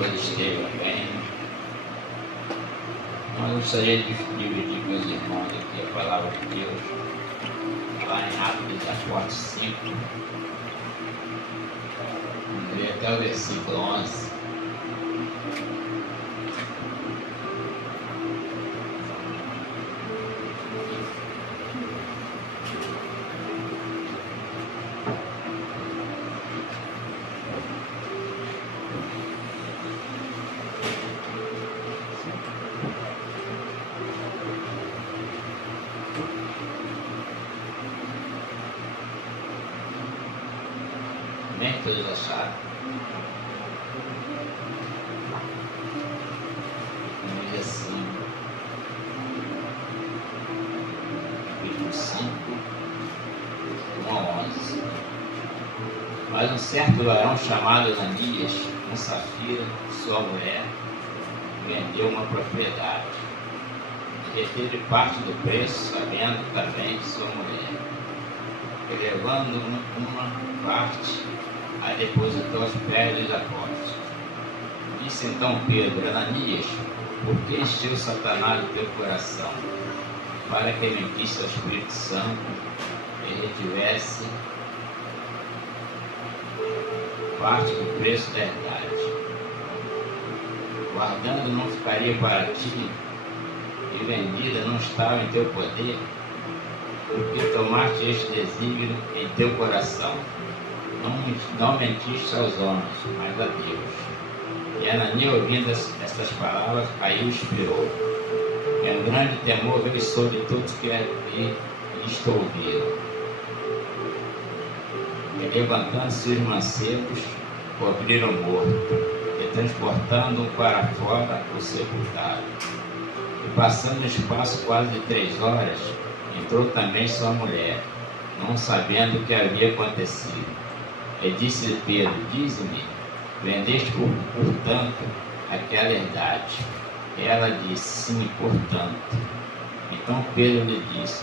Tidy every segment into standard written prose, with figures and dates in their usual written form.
coisa esteja bem. Nós gostaríamos de dividir com os irmãos aqui a palavra de Deus, lá em Atos dos Apóstolos 5, até o versículo 11. Nem todos acharam. Diz assim, capítulo 5, 1 a 11. Mas um certo varão chamado Ananias, com Safira, sua mulher, vendeu uma propriedade e reteve parte do preço, sabendo também de sua mulher, e levando uma parte, a depositou aos pés dos apóstolos. Disse então Pedro: Ananias, por que encheu Satanás o teu coração, para que mentisse ao Espírito Santo e retivesse parte do preço da herdade? Guardando não ficaria para ti, e vendida não estava em teu poder, porque tomaste este desígnio em teu coração. Não mentiste aos homens, mas a Deus. E Ananias, ouvindo estas palavras, caiu e expirou. E um grande temor veio sobre todos que ali isto ouviram. E levantando-se os mancebos, cobriram o morto, e transportando-o para fora, o sepultaram. E passando o espaço quase de 3 horas, entrou também sua mulher, não sabendo o que havia acontecido. E disse Pedro: dize-me, vendeste portanto aquela herdade? E ela disse: sim, portanto. Então Pedro lhe disse: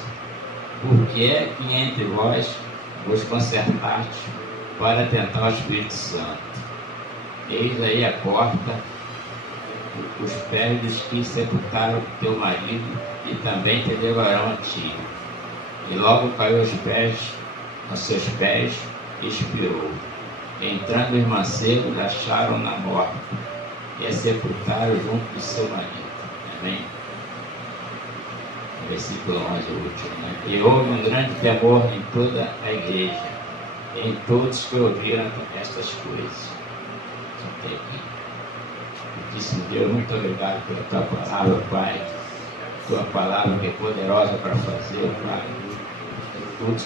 por que é que entre vós vos concertaste para tentar o Espírito Santo? Eis aí a porta, os pés dos que sepultaram teu marido, e também te levarão a ti. E logo caiu aos seus pés, e expirou. Entrando os mancebos, acharam-na morta, e a sepultaram junto do seu marido. Amém? Versículo 11, o último, né? E houve um grande temor em toda a igreja, e em todos que ouviram estas coisas. Até aqui. Disse Deus: muito obrigado pela tua palavra, Pai. Tua palavra que é poderosa para fazer, Pai.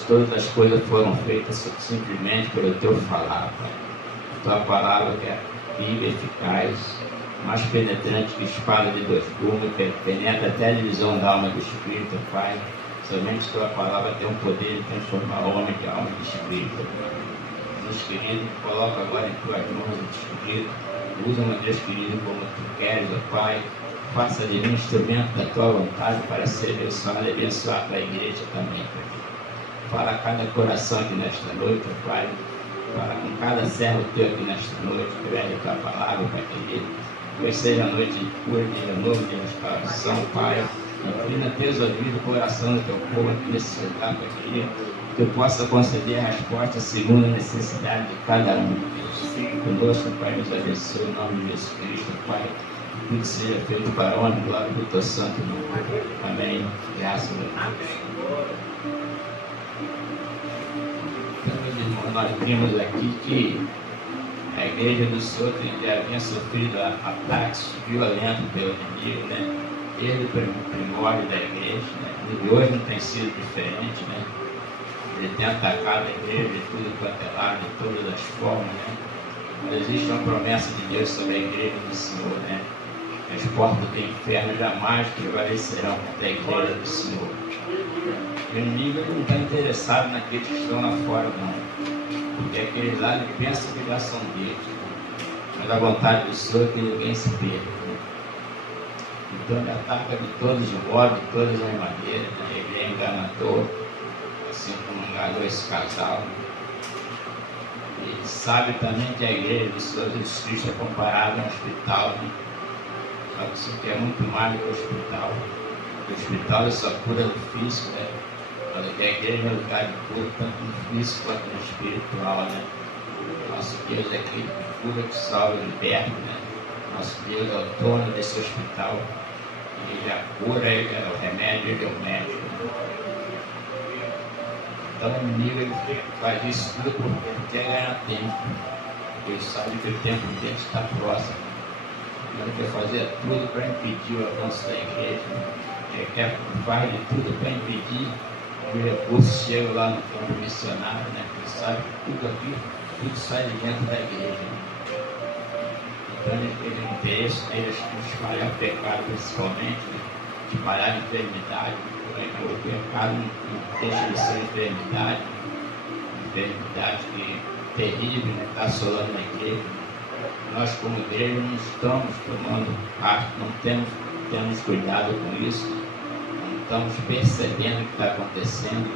Todas as coisas foram feitas simplesmente pelo teu falar, Pai. Tua palavra que é viva e eficaz, mais penetrante que espada de 2 gumes, que penetra até a divisão da alma e do espírito, Pai. Somente tua palavra tem o poder de transformar o homem de alma e de espírito, Pai. Deus querido, coloca agora em tuas mãos, Deus querido. Usa-me, Deus querido, como tu queres, ó Pai. Faça de mim instrumento da tua vontade para ser abençoado e abençoar a tua igreja também, Pai. Fala a cada coração aqui nesta noite, ó Pai. Fala com cada servo teu aqui nesta noite, através da tua palavra, Pai querido. Que hoje seja a noite de cura, dia novo, de restauração, Pai. Inclina teus ouvidos, o coração do teu povo aqui nesse lugar, Pai querido. Que eu possa conceder a resposta segundo a necessidade de cada um. Fique conosco, Pai, nos abençoe em nome de Jesus Cristo, Pai. Tudo seja feito para a honra e glória do teu santo nome. Amém. Graças a Deus. Então, nós vimos aqui que a igreja do Senhor já havia sofrido ataques violentos pelo inimigo, né? Desde o primórdio da igreja, né? E hoje não tem sido diferente, né? Ele tem atacado a igreja de tudo quanto é lado, de todas as formas, né? Mas existe uma promessa de Deus sobre a igreja do Senhor, né? As portas do inferno jamais prevalecerão contra a igreja do Senhor. O inimigo não está interessado naqueles que estão lá fora, não. Porque aqueles lá ele pensa que já são deles. Mas a vontade do Senhor é que ninguém se perca. Né? Então ele ataca de todos os modos, de todas as maneiras, né? Ele é enganador, assim como enganou esse casal. E sabe também que a igreja do Senhor Jesus Cristo é comparada a um hospital, né? Só que isso aqui é muito mais do que o hospital. O hospital é só cura do físico, né? Mas aqui a igreja é um lugar de cura tanto no físico quanto no espiritual, né? Nosso Deus é aquele que cura, que salva e liberta, né? Nosso Deus é o dono desse hospital. Ele é a cura, ele é o remédio, ele é o médico. Então o inimigo ele faz isso tudo porque ele quer ganhar tempo. Ele sabe que o tempo dele está próximo. Ele quer fazer tudo para impedir o avanço da igreja. Ele quer fazer de tudo para impedir que o recurso chegue lá no campo missionário, né? Ele sabe que tudo aqui, tudo sai de dentro da igreja. Então ele tem interesse nele de espalhar o pecado principalmente, né? De espalhar a enfermidade. O pecado não deixa de ser enfermidade que terrível, né? Está assolando a igreja. Nós como igreja não estamos tomando parte, não temos cuidado com isso, não estamos percebendo o que está acontecendo.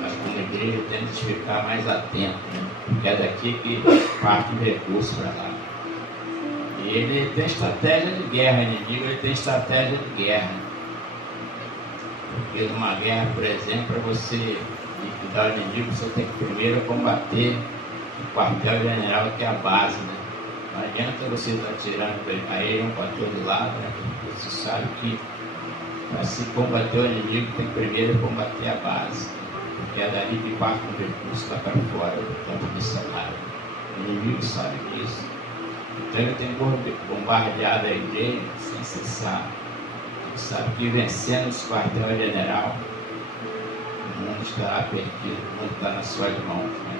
Nós como igreja temos que ficar mais atentos, né? Porque é daqui que parte o recurso para lá. E ele tem estratégia de guerra, o inimigo ele tem estratégia de guerra. Porque numa guerra, por exemplo, para você liquidar o inimigo, você tem que primeiro combater o quartel-general, que é a base, né? Não adianta você estar atirando para ele para todo lado, né? Você sabe que para se combater o inimigo tem que primeiro combater a base, porque é dali que parte o recurso lá para fora do campo missionário. O inimigo sabe disso. Então ele tem bombardeado a igreja sem cessar. Ele sabe que vencendo esse quartel-general, o mundo estará perdido, o mundo está nas suas mãos, né?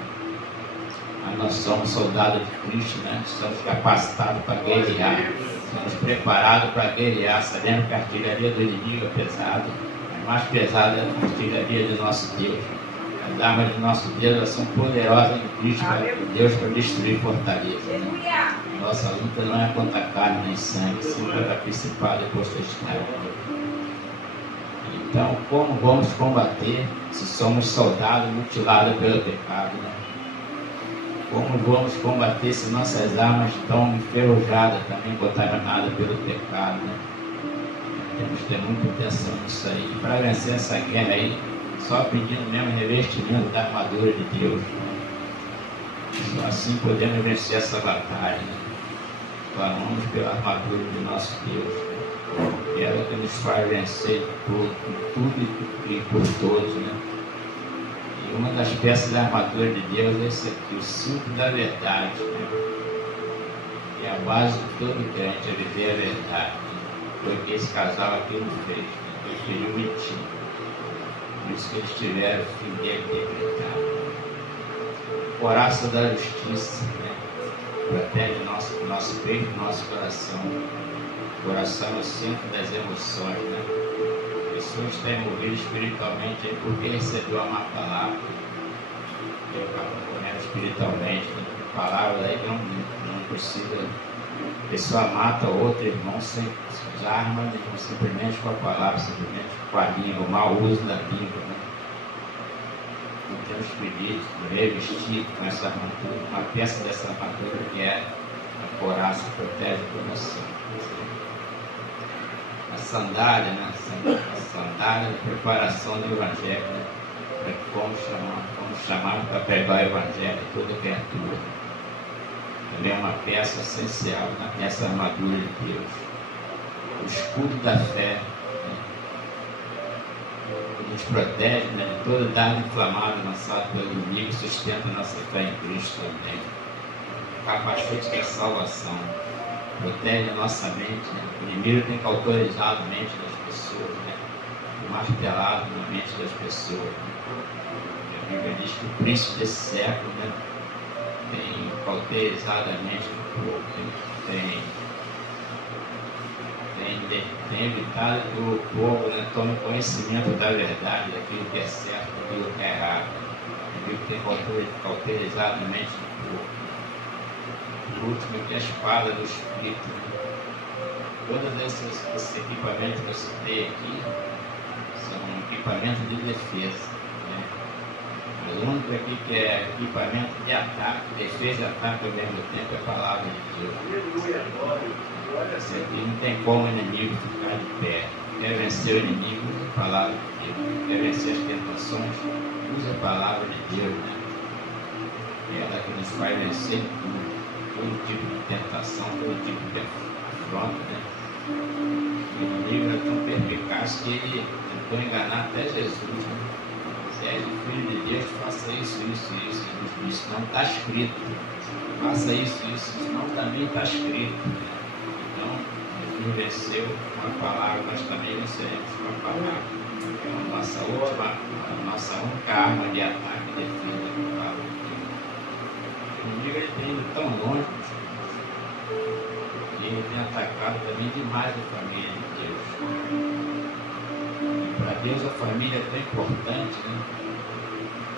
Mas nós somos soldados de Cristo, né? Estamos capacitados para guerrear, estamos preparados para guerrear, sabendo que a artilharia do inimigo é pesada, mas mais pesada é a artilharia do nosso Deus. As armas do nosso Deus elas são poderosas em Cristo, Deus, para destruir fortalezas, né? Nossa luta não é contra carne nem sangue, sim contra principado e potestade. Então, como vamos combater se somos soldados mutilados pelo pecado, né? Como vamos combater se nossas armas estão enferrujadas, também contaminadas pelo pecado, né? Temos que ter muita atenção nisso aí. Para vencer essa guerra aí, só pedindo mesmo revestimento da armadura de Deus, né? Só assim podemos vencer essa batalha, né? Clamamos pela armadura do nosso Deus, né? E ela que nos faz vencer por tudo e por todos, né? E uma das peças da armadura de Deus é esse aqui, o cinto da verdade, né? E a base de todo crente é viver a verdade, né? Foi o que esse casal aqui não fez, né? Preferiu mentir. Por isso que eles tiveram o fim dele decretado. Coraça da justiça, né? Protege nosso peito e nosso coração. O coração é o centro das emoções, né? A pessoa está envolvida espiritualmente aí porque recebeu a má palavra. Ele está concorrendo espiritualmente, né? A palavra aí não precisa. A pessoa mata outro irmão sem armas, não simplesmente com a palavra, simplesmente com a língua, o mau uso da língua, né? Temos pedido, revestido com essa armadura, uma peça dessa armadura que é a coraça que protege o coração. A sandália, né? A sandália da preparação do Evangelho, né? Para que fomos chamados para pregar o Evangelho a toda criatura. Também é uma peça essencial nessa armadura de Deus. O escudo da fé, nos protege, né, de todo dardo inflamado lançado pelo inimigo, sustenta a nossa fé em Cristo também. O capacete da salvação protege a nossa mente, né? O inimigo tem cauterizado a mente das pessoas, né? Martelado na mente das pessoas, né? A Bíblia diz que o príncipe desse século, né, tem cauterizado a mente do povo, tem evitado que o povo, né, tome conhecimento da verdade, daquilo que é certo, daquilo que é errado. A Bíblia tem cauterizado a mente do povo. Por último, que a espada do Espírito. Né? Todos esses equipamentos que eu citei aqui são equipamentos de defesa. Né? Mas o único aqui que é equipamento de ataque, defesa e ataque ao mesmo tempo é a palavra de Deus. Isso aqui não tem como o inimigo ficar de pé. Quer vencer o inimigo, usa a palavra de Deus. Quer vencer as tentações, usa a palavra de Deus, né? Ela que nos faz vencer todo tipo de tentação, todo tipo de afronta, né? O inimigo é tão perspicaz que ele tentou enganar até Jesus, né? Se és o filho de Deus, faça isso. Jesus disse, não está escrito. Faça isso, senão também está escrito. Então, Jesus venceu com a palavra, nós também venceremos com a palavra. É a nossa única arma de ataque e defesa com a palavra de Deus. O inimigo ele tem ido tão longe que ele tem atacado também demais a família de Deus. E para Deus a família é tão importante, né?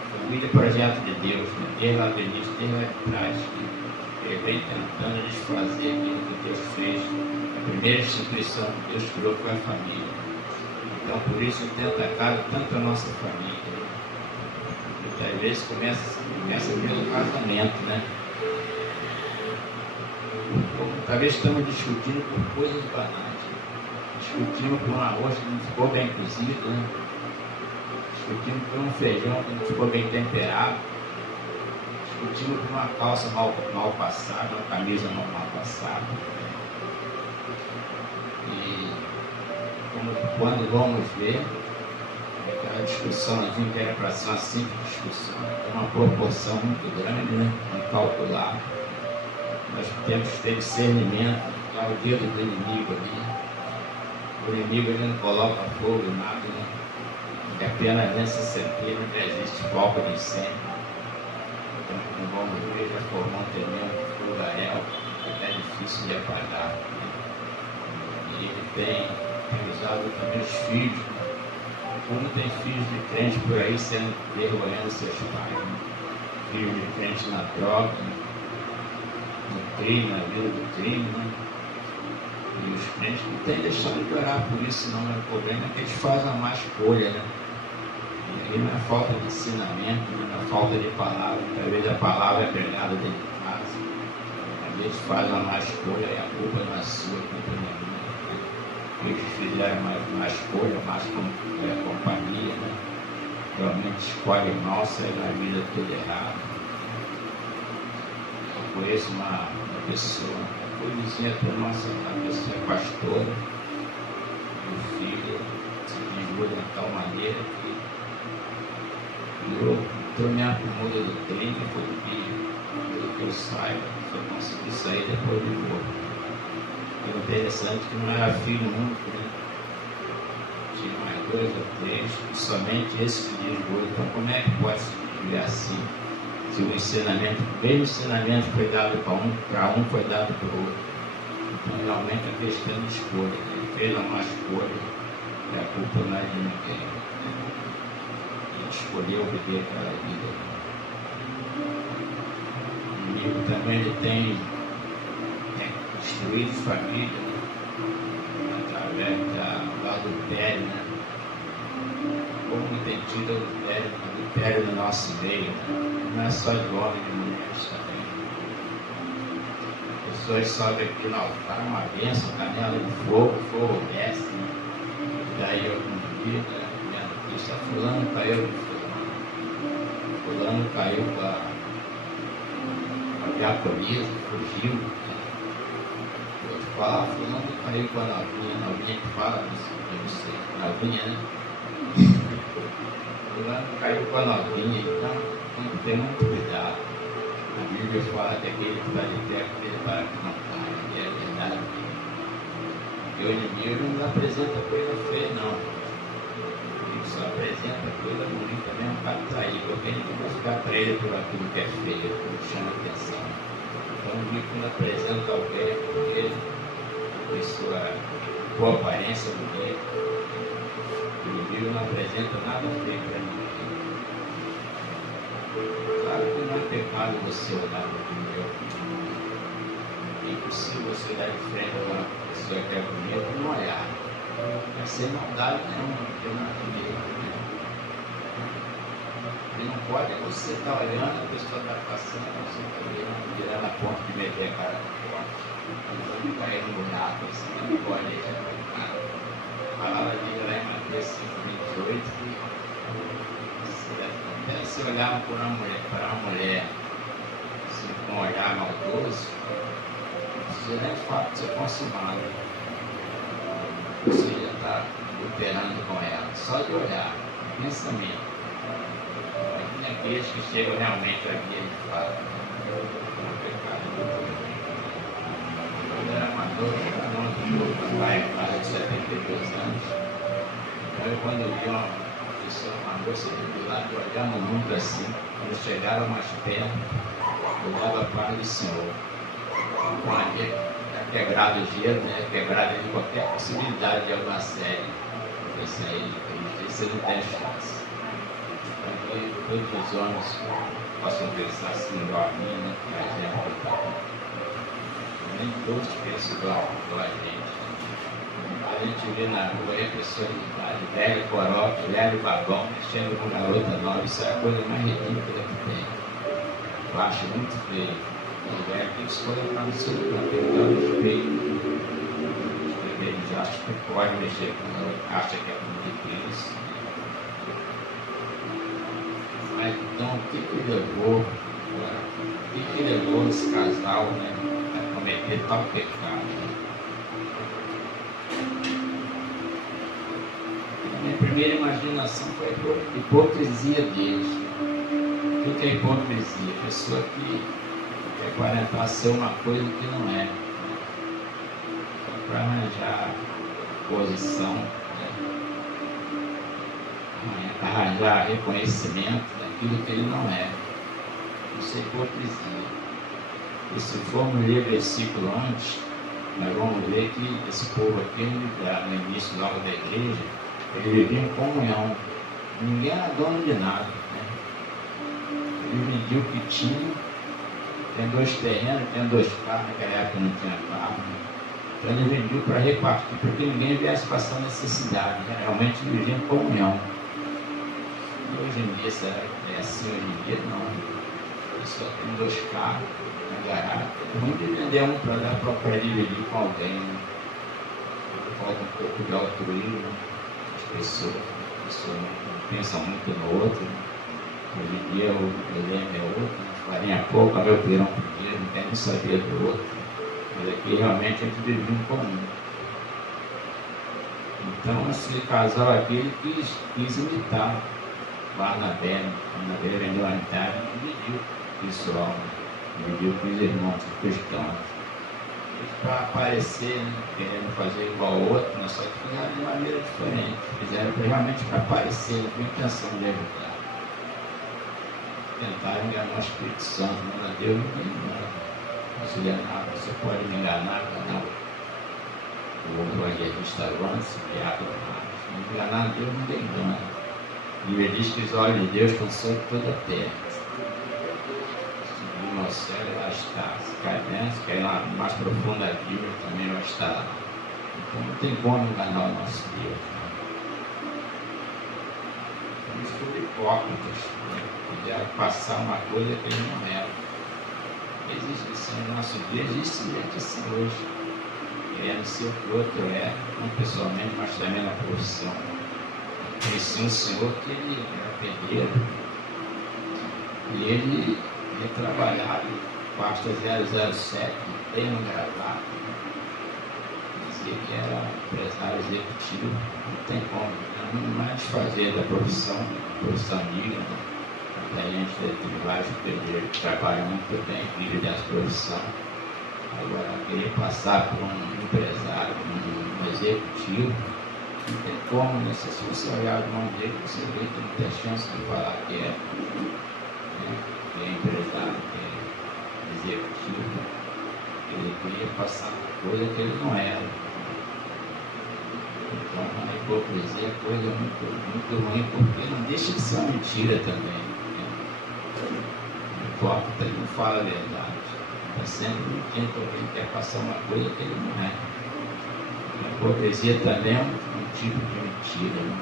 A família é projeto de Deus, né? Desde lá do início, desde lá de trás, né? Ele vem tentando desfazer aquilo que Deus fez. A primeira instituição que Deus criou foi a família. Então por isso ele tem atacado tanto a nossa família. Muitas vezes começa pelo casamento, né? Talvez estamos discutindo por coisas banais. Discutimos por um arroz que não ficou bem cozido, né? Discutimos por um feijão que não ficou bem temperado. Discutimos por uma calça mal passada, uma camisa mal passada. E quando vamos ver, aquela discussãozinha que era para ser uma simples discussão, tem uma proporção muito grande, né? Incalculável. Nós temos que ter discernimento, lá o dedo do inimigo ali. O inimigo ele não coloca fogo em nada, né? Ele apenas nessa certeza que existe fogo de incêndio. Então, como vamos ver, já formou um tremendo fogaréu, que é difícil de apagar. Né? E ele tem usado também os filhos. Né? Como tem filhos de crente por aí sendo vergonhando seus pais. Né? Filhos de crente na droga, né? No crime, na vida do crime, né? E os crentes não têm deixado de orar por isso, não. O problema é que eles fazem uma má escolha, né? E aí não é falta de ensinamento, não é falta de palavra. Às vezes a palavra é pregada dentro de casa. Às vezes fazem uma má escolha e a culpa não é sua, a culpa não é minha. Né? Eles fizeram uma escolha, mais companhia, né? Realmente escolhem mal, sai na vida toda errada. Eu conheço uma pessoa, foi vizinha da nossa, a pessoa é pastora, meu filho se desviou de uma tal maneira que eu me acomodo do crime, foi pelo que eu saiba, só consegui sair depois de morto. E o interessante é que não era filho único, né? Tinha mais 2 ou 3, e somente esse se desviou. Então como é que pode se viver assim? Se o ensinamento, o mesmo ensinamento foi dado para um foi dado para o outro. Então realmente é questão de escolha. Ele fez uma má escolha e a culpa não é de ninguém. Ele escolheu viver aquela vida. O inimigo também ele tem destruído família, né? Através do adultério, né? Como tem tido adultério no nosso meio, né? Não é só de homens e mulheres também. As pessoas sobem aqui no altar, uma bênção, canela de fogo desce, né? E daí eu convido, né? Minha notícia, fulano caiu de fulano. Fulano caiu com a diaconisa, fugiu. Né? Outro fala, fulano caiu com a novinha que fala, eu não sei, novinha, né? Fulano caiu com a novinha, então tem que ter muito cuidado. A Bíblia fala que aquele que está de pé, aquele para que não caia, e é verdade. Porque o inimigo não apresenta coisa feia, não. Ele só apresenta coisa bonita mesmo para atrair, porque ele não vai ficar atraído por aquilo que é feio, que chama atenção. Então o inimigo quando apresenta alguém porque ele tem sua boa aparência bonita. O inimigo não apresenta nada feio para ninguém. Claro que não é pecado você olhar para o meu. É impossível você olhar de frente a uma pessoa que é bonita e não olhar. Vai ser maldade nenhuma, não tem nada a ver. E não pode você estar olhando, a pessoa está passando, você está virando a ponta de meter a cara no pote. Não vai no buraco, assim, não pode ir. A palavra de lá em Mateus 5:28, que se olhar para uma mulher assim, com um olhar maldoso, não precisa nem de fato ser consumado. Você já está operando com ela, só de olhar, pensamento. Aqueles que chegam realmente a via de fato, no pecado. Quando era amador, era nosso meu pai, mais de 72 anos. Então, quando eu vi uma pessoa, uma moça do lado, olhando muito assim, quando chegaram mais perto, eu dava a paz do Senhor. Quando é quebrado o gelo, né? Quebrado de qualquer possibilidade de alguma série. Isso aí, você não tem chance. Todos os homens possam pensar assim igual a mim, né? Nem todos pensam igual a gente. A gente vê na rua aí a pessoa de idade, velho coroca, velho babão, mexendo com garota nova, isso é a coisa mais ridícula que tem. Eu acho muito feio. O velho tem escolha para não ser campeão do espelho. Eles acham que pode mexer com ela, acha que é muito isso. Então, o que levou esse casal, né, a cometer tal pecado? A minha primeira imaginação foi a hipocrisia deles. O que é hipocrisia? A pessoa que quer aparentar ser uma coisa que não é. Só para arranjar posição, né? Arranjar reconhecimento daquilo que ele não é. Isso é hipocrisia. E se formos ler versículo antes, nós vamos ver que esse povo aqui, no início logo da igreja, ele vivia em comunhão. Ninguém era dono de nada, né? Ele vendia o que tinha. Tem 2 terrenos, tem 2 carros, naquela época não tinha carro. Né? Então ele vendia para repartir, para que ninguém viesse passar necessidade. Né? Realmente ele vivia em comunhão. Hoje em dia, será que é assim hoje em dia? Não. Eu só tenho 2 carros na garagem. É ruim de vender um para dar para dividir com alguém. Né? Falta um pouco de altruísmo. As pessoas pensam muito no outro. Né? Hoje em dia o lema é outro. Farinha pouco, meu pirão primeiro, não quer nem saber do outro. Mas aqui realmente a gente vive em comum. Então esse casal aqui ele quis imitar. Lá na Bela vendeu a unidade e dividiu o pessoal, dividiu com os irmãos cristãos. Para aparecer, né, querendo fazer igual ao outro, né, só que fizeram de maneira diferente. Fizeram realmente para aparecer, não tinha intenção de ajudar. Tentaram enganar o Espírito Santo, mas a Deus não engana. Você enganar, você pode me enganar, o evangelista Lance, o diabo, não enganar a Deus, ninguém engana. E ele diz que os olhos de Deus estão sobre toda a terra. Se no céu ela está, se cai dentro, se cai lá mais profunda a Bíblia, também vai estar lá. Então não tem como enganar o nosso Deus. Então eles foram hipócritas, né? Quiseram passar uma coisa que eles não eram. Existe isso no nosso dia, existe gente assim hoje. Querendo ser o que o outro é, não pessoalmente, mas também na profissão. Conheci um senhor que ele era pedreiro e ele ia trabalhar pasta 007, bem no gravata. Dizia que era empresário executivo, não tem como, não mais fazer da profissão negra. A gente tem vários pedreiros que trabalham muito bem, vivem dessa profissão. Agora, querer passar por um empresário, um executivo, não tem como, né? Se você olhar de mão dele, você vê que não tem chance de falar que é, né? Que é empresário, que é executivo. Ele queria passar uma coisa que ele não era. Então a hipocrisia é coisa muito ruim, porque não deixa de ser uma mentira também. Né? O hipócrita não fala a verdade. Está sempre mentindo porque ele quer passar uma coisa que ele não é. A hipocrisia também é um tipo de mentira. Né?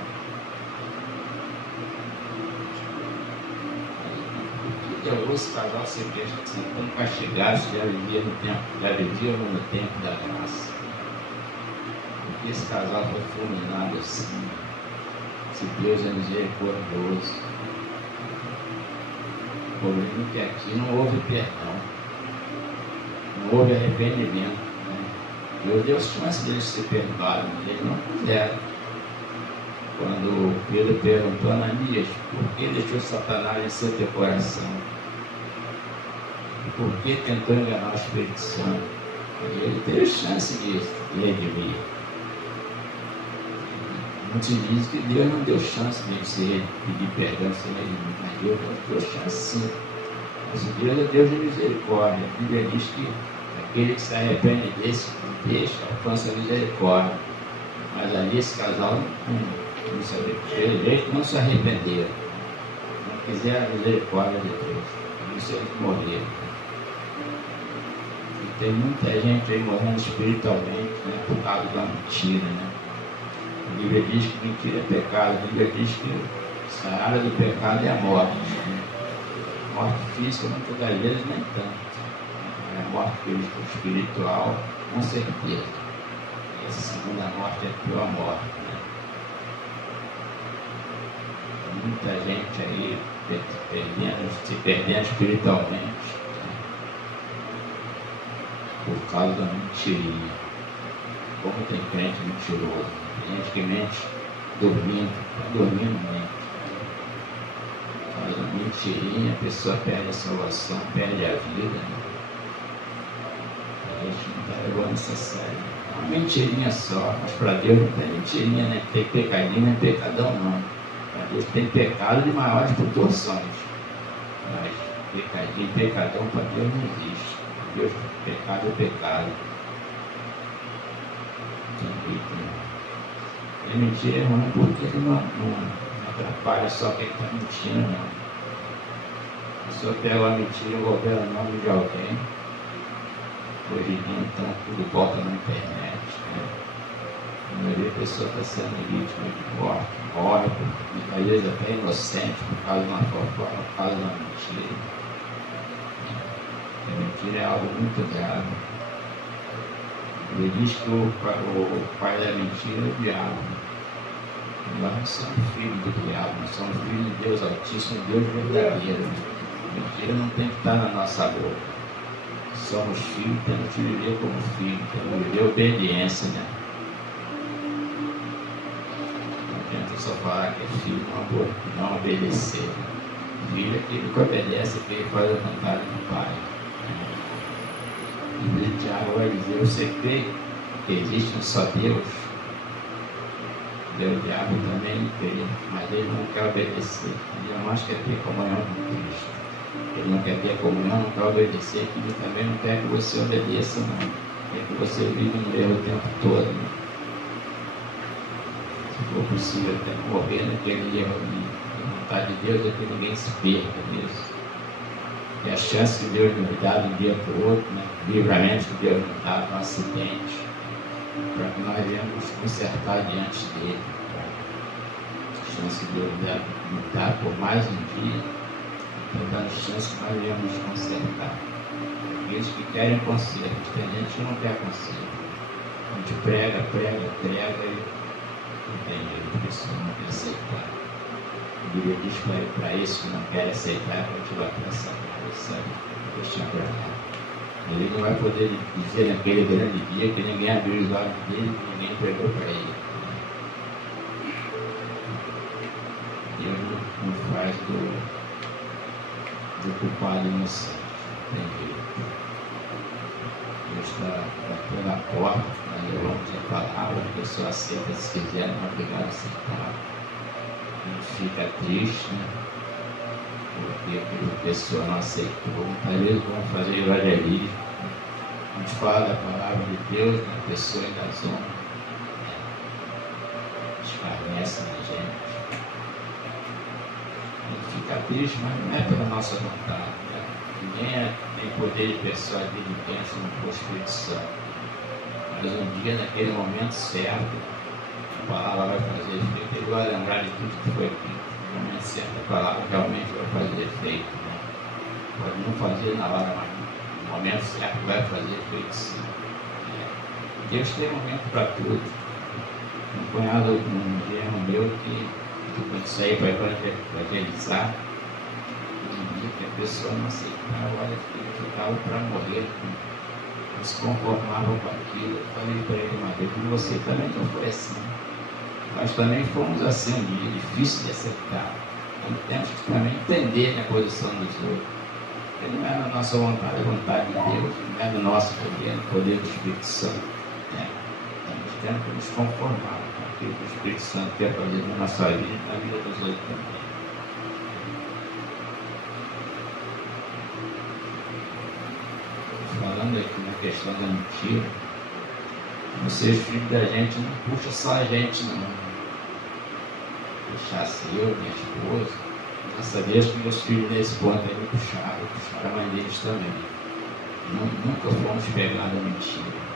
eu ouço o casal se queixa assim, tão castigados, já viviam no tempo da graça. Porque esse casal foi fulminado assim. Se Deus é misericordioso. O problema é que aqui não houve perdão, não houve arrependimento. Deus deu chance deles se perdoarem, mas eles não quiseram. Quando Pedro perguntou a Ananias, por que deixou Satanás em seu teu coração? Por que tentou enganar o Espírito Santo? E ele teve chance de redimir. Muitos dizem que Deus não deu chance de se pedir perdão sem redimir, mas Deus deu chance sim. Mas Deus é Deus de misericórdia. A Bíblia diz que aquele que se arrepende desse deixa, alcança a misericórdia. Mas ali esse casal não se arrependeu, não se arrependeram. Não quiseram a misericórdia de Deus. Por isso eles morreram. E tem muita gente aí morrendo espiritualmente, né, por causa da mentira, né? A Bíblia diz que mentira é pecado. A Bíblia diz que a área do pecado é a morte. Né? Morte física muitas das vezes nem tanto. A morte espiritual, com certeza. Essa segunda morte é a pior morte. Né? Muita gente aí se perdendo espiritualmente, né? Por causa da mentirinha. Como tem crente mentiroso. Tem gente que mente dormindo mente. Faz uma mentirinha, a pessoa perde a salvação, perde a vida. Né? A gente não está levando isso a sério. É uma mentirinha só, mas para Deus não tem mentirinha, né? Tem pecadinho, nem pecadão não. Para Deus tem pecado de maiores proporções. Mas pecadinho, pecadão para Deus não existe. Deus, pecado é pecado. E mentira é ruim porque não atrapalha só quem está mentindo, não. A pessoa pega uma mentira e governa o nome de alguém. Hoje em dia, então, tudo bota na internet. Né? A maioria da pessoa está sendo vítima de morte, morre, às vezes até inocente por causa de uma fofoca, por causa de uma mentira. A mentira é algo muito grave. Ele diz que o pai da mentira é o diabo. Nós não somos filhos do diabo, nós somos filhos de Deus Altíssimo, Deus verdadeiro. A mentira não tem que estar na nossa boca. Somos filhos, temos que viver como filhos, temos que viver obediência, né? Não adianta só falar que é filho, não obedecer. Filho é aquele que obedece, aquele que faz a vontade do pai. E Tiago vai dizer, você crê que existe um só Deus? O diabo também crê, mas ele não quer obedecer. Ele não quer ter comunhão com Cristo. Ele não quer ter comunhão, não quer obedecer, e ele também não quer que você obedeça, não. Quer que você vive no erro o tempo todo. Né? Se for possível, até morrer naquele erro ali. A vontade de Deus é que ninguém se perca nisso. E a chance que Deus nos dá de um dia para o outro, né? Livramento que Deus nos dá de um acidente, para que nós venhamos consertar diante dele. A chance que Deus nos dá por mais um dia, está dando chance que nós venhamos consertar. Aqueles que querem conserto, tem gente que não quer conserto. A gente prega e não tem jeito, a pessoa não quer aceitar. A Bíblia diz para isso que não quer aceitar, continua a pensar, sabe? Deixa para lá. Ele não vai poder dizer naquele grande dia que ninguém abriu os olhos dele, que ninguém pregou para ele. Deus não faz do culpado inocente. Tem jeito. Deus está batendo a porta, nós levamos a palavra, a pessoa aceita se quiser, não é obrigado a aceitar. A gente fica triste, né? Porque a pessoa não aceitou. Às vezes vamos fazer evangelismo, a gente fala da palavra de Deus, né? A pessoa ainda zona, escarnece na gente. A gente fica triste, mas não é pela nossa vontade. Né? Ninguém tem poder de persuadir ninguém se não for o Espírito Santo. Mas um dia, naquele momento certo, a palavra vai fazer efeito. Ele vai lembrar de tudo que foi dito. No momento certo, a palavra realmente vai fazer efeito. Né? Pode não fazer na hora, mas no momento certo vai fazer feitiço. Deus tem momento para tudo. Um cunhado, um genro meu que quando sair para evangelizar, dia que a pessoa não aceitava, olha, filho, ficava para morrer, não se conformava com aquilo. Eu falei para ele uma vez, você também não foi assim. Nós também fomos assim um dia, difícil de aceitar. Então temos que também entender a posição dos outros. Porque não é na nossa vontade, a vontade de Deus, não é no nosso poder, no poder do Espírito Santo. Nós temos que nos conformar com aquilo que o Espírito Santo quer fazer na nossa vida e na vida dos outros também. Falando aqui na questão da mentira, vocês, filhos da gente, não puxa só a gente, não. Puxasse eu, minha esposa. Graças a Deus que meus filhos nesse ponto aí me puxaram a mãe deles também. Nunca fomos pegados a mentira.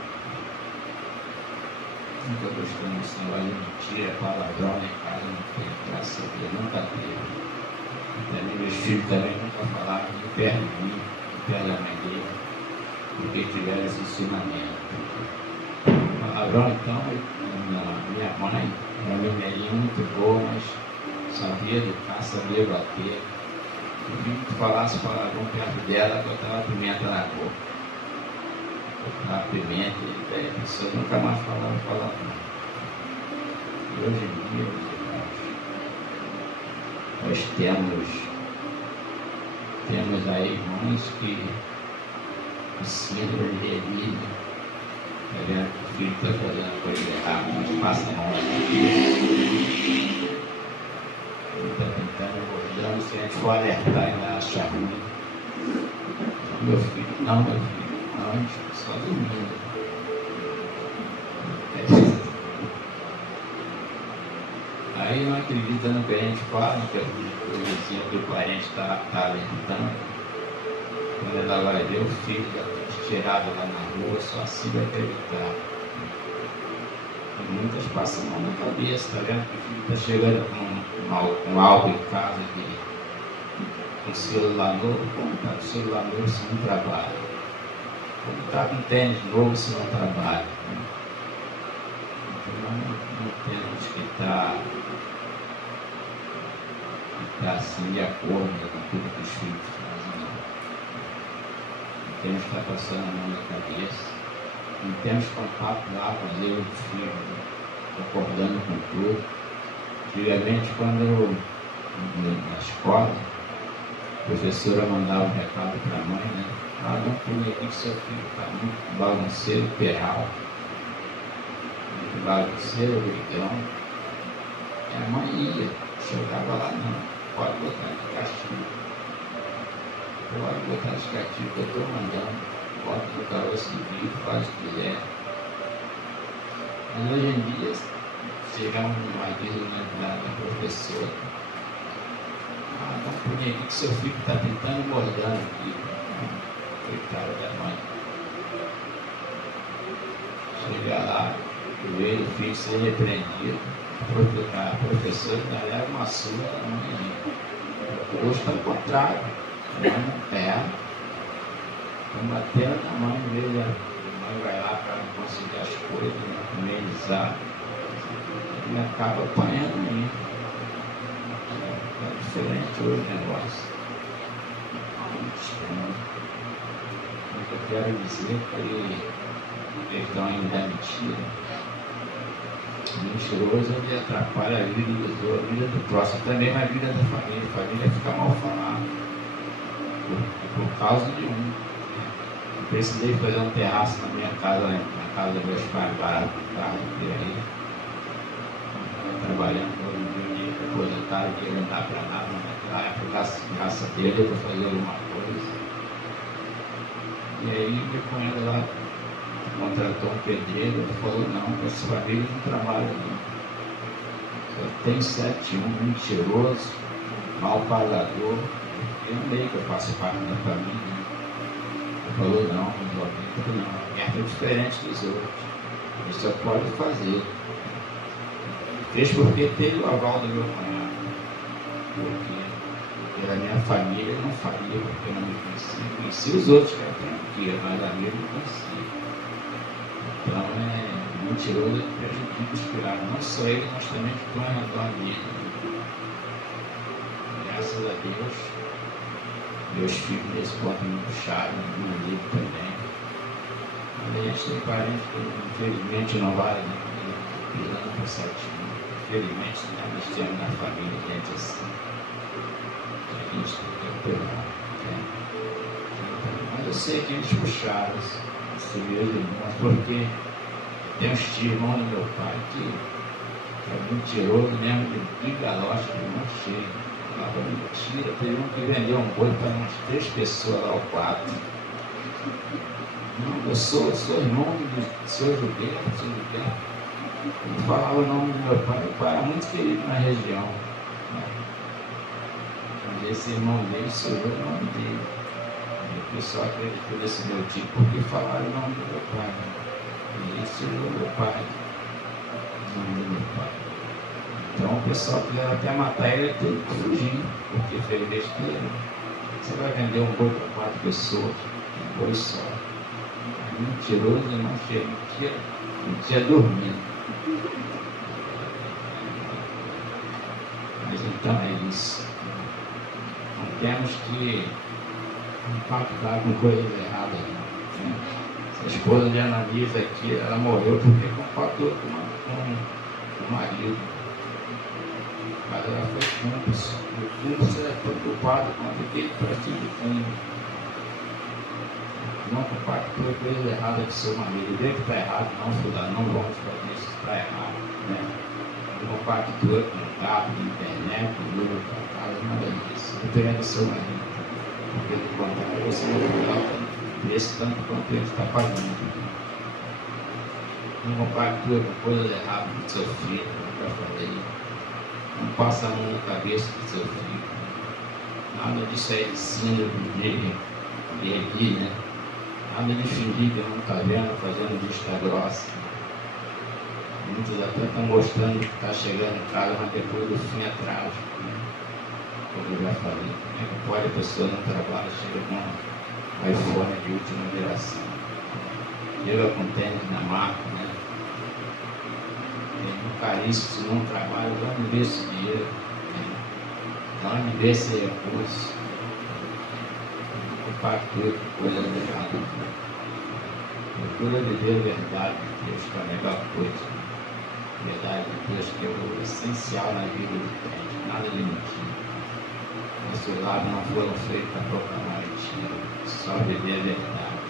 Nunca gostamos desse negócio de mentira, palavrão em casa, não tem, graças a Deus, nunca teve. Também meus filhos também nunca falaram de perto de mim, de perto da mãe dele, porque tiveram esse ensinamento. Palavrão, então, minha mãe era uma menina muito boa, mas sabia educar, sabia bater. Eu vi que falasse palavrão perto dela, botava pimenta na boca. Botava pimenta e a pessoa nunca mais falava palavrão. E hoje em dia, nós temos aí irmãos que síndrome de Emília, tá vendo que o filho está fazendo coisa errada, mas passa a mão na cabeça. Ele está tentando abordando, se a gente for alertar e vai achar ruim. Meu filho, não, a gente só dormindo. Aí não acredita no que a gente fala, que o vizinho que o parente está alertando. Quando ela vai ver o filho tirado lá na rua, só assim vai acreditar. E muitas passam a mão na cabeça, tá vendo? Que o filho está chegando com algo em casa, com celular novo. Como está com celular novo se não trabalha? Como está com tênis novo se não trabalha? Então não temos que estar assim de acordo com tudo que os filhos fazem. Não temos que estar passando a mão na cabeça. Não temos contato lá com os erros do filho, concordando com tudo. Antigamente, quando na escola, a professora mandava um recado para a mãe, né? Não punha aqui que seu filho está muito bagunceiro, perral. Muito bagunceiro, brigão. E a mãe ia, chegava lá, não. Pode botar de castigo. Pode botar de castigo que eu estou mandando. Pode botar osso de bico, faz o que quiser. Mas hoje em dia, chegamos numa aviso da professora. Não punha aqui que seu filho está tentando mordendo aqui. Coitada da mãe. Chegar lá, ver o filho ser repreendido. A professora ainda leva uma surra da mãe. Hoje está ao contrário. A mãe não erra. Estão batendo na mãe, em vez a mãe vai lá para não conseguir as coisas, amenizar. E acaba apanhando mesmo. É diferente hoje o negócio. Muito estranho. O que eu quero dizer que estão indo da mentira. O mentiroso ele atrapalha a vida dos outros, a vida do próximo, também a vida da família. A família fica mal falada por causa de um. Eu precisei fazer um terraço na minha casa, na casa dos meus pais, barato, por aí. Trabalhando todo dia, aposentado, que não dá para nada, naquela época, graças a Deus, eu estou fazendo alguma coisa. E aí, meu cunhado lá contratou um pedreiro, ele falou, não, com essa família não trabalha não. Eu tenho 7-1, mentiroso, mal pagador, eu meio que eu faço parte da família. Ele falou, não, não, a merda é diferente dos outros. Ele só pode fazer. Fez porque teve o aval do meu cunhado. Porque Pela minha família eu não faria, porque eu não me conhecia. Conhecia os outros que eu aprendia, mas a minha eu não conhecia. Então mentiroso prejudica os piratas, não só ele, mas também que estão ao redor dele. Graças a Deus, meus filhos nesse ponto me puxaram, meu marido também. Mas a gente tem parente que infelizmente não vai pisando por certinho. Infelizmente nós temos na família gente assim. A gente tem que perdoar. Mas eu sei que eles puxaram esse meus irmãos, porque tem uns tios irmãos do meu pai que é mentiroso mesmo, de galocha, de mão cheia. Falava mentira, teve um que vendeu um boi para umas 3 pessoas lá, ou 4. Não, eu sou irmão do seu Gilberto, Ele falava o nome do meu pai era muito querido na região. Né? Mas esse irmão dele sou eu, o nome dele. E o pessoal acreditou nesse meu tio porque falaram o nome do meu pai. Né? Esse é o meu pai. O nome do meu pai. Então o pessoal quiser até matar ele, teve que fugir, porque fez besteira. Você vai vender um boi para 4 pessoas, um boi só. Mentiroso, não chega, mentira dormindo. Mas então é isso. Não temos que impactar com coisas erradas. Né? A esposa de Ananias aqui, ela morreu porque compactou com o marido. Mas ela foi cúmplice. O cúmplice era preocupado com aquele pratinho de fundo. Não compactou com coisa errada com seu marido. Vê que está errado, não, fulano, não vamos fazer isso, está errado. Né? Não compactou com o cabo, com a internet, com o livro para casa, nada disso. Depende do seu marido. Porque do contrário, você não vai esse tanto quanto ele está pagando. Não compactua com coisas erradas do seu filho, para fazer isso. Não passa a mão na cabeça do seu filho. Nada disso é ensino dele, né? Nada de fingir que não está vendo, fazendo vista grossa. Muitos até estão mostrando que está chegando em casa, mas depois do fim é trágico. Né? Como eu já falei, como é que pode a pessoa no trabalho chega com um iPhone de última geração? Chega com tênis na marca, né? Caríssimo, se não trabalha, vamos ver esse dinheiro, vamos ver esse recurso, compactua com coisa legal. Procura viver a verdade de Deus, que é a melhor coisa. A verdade de Deus que é o essencial na vida do crente, nada de mentira. Nossos lábios não foram feitos para proclamar mentira, só viver a verdade.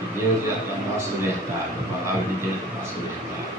E Deus é a nossa verdade, a palavra de Deus é a nossa verdade.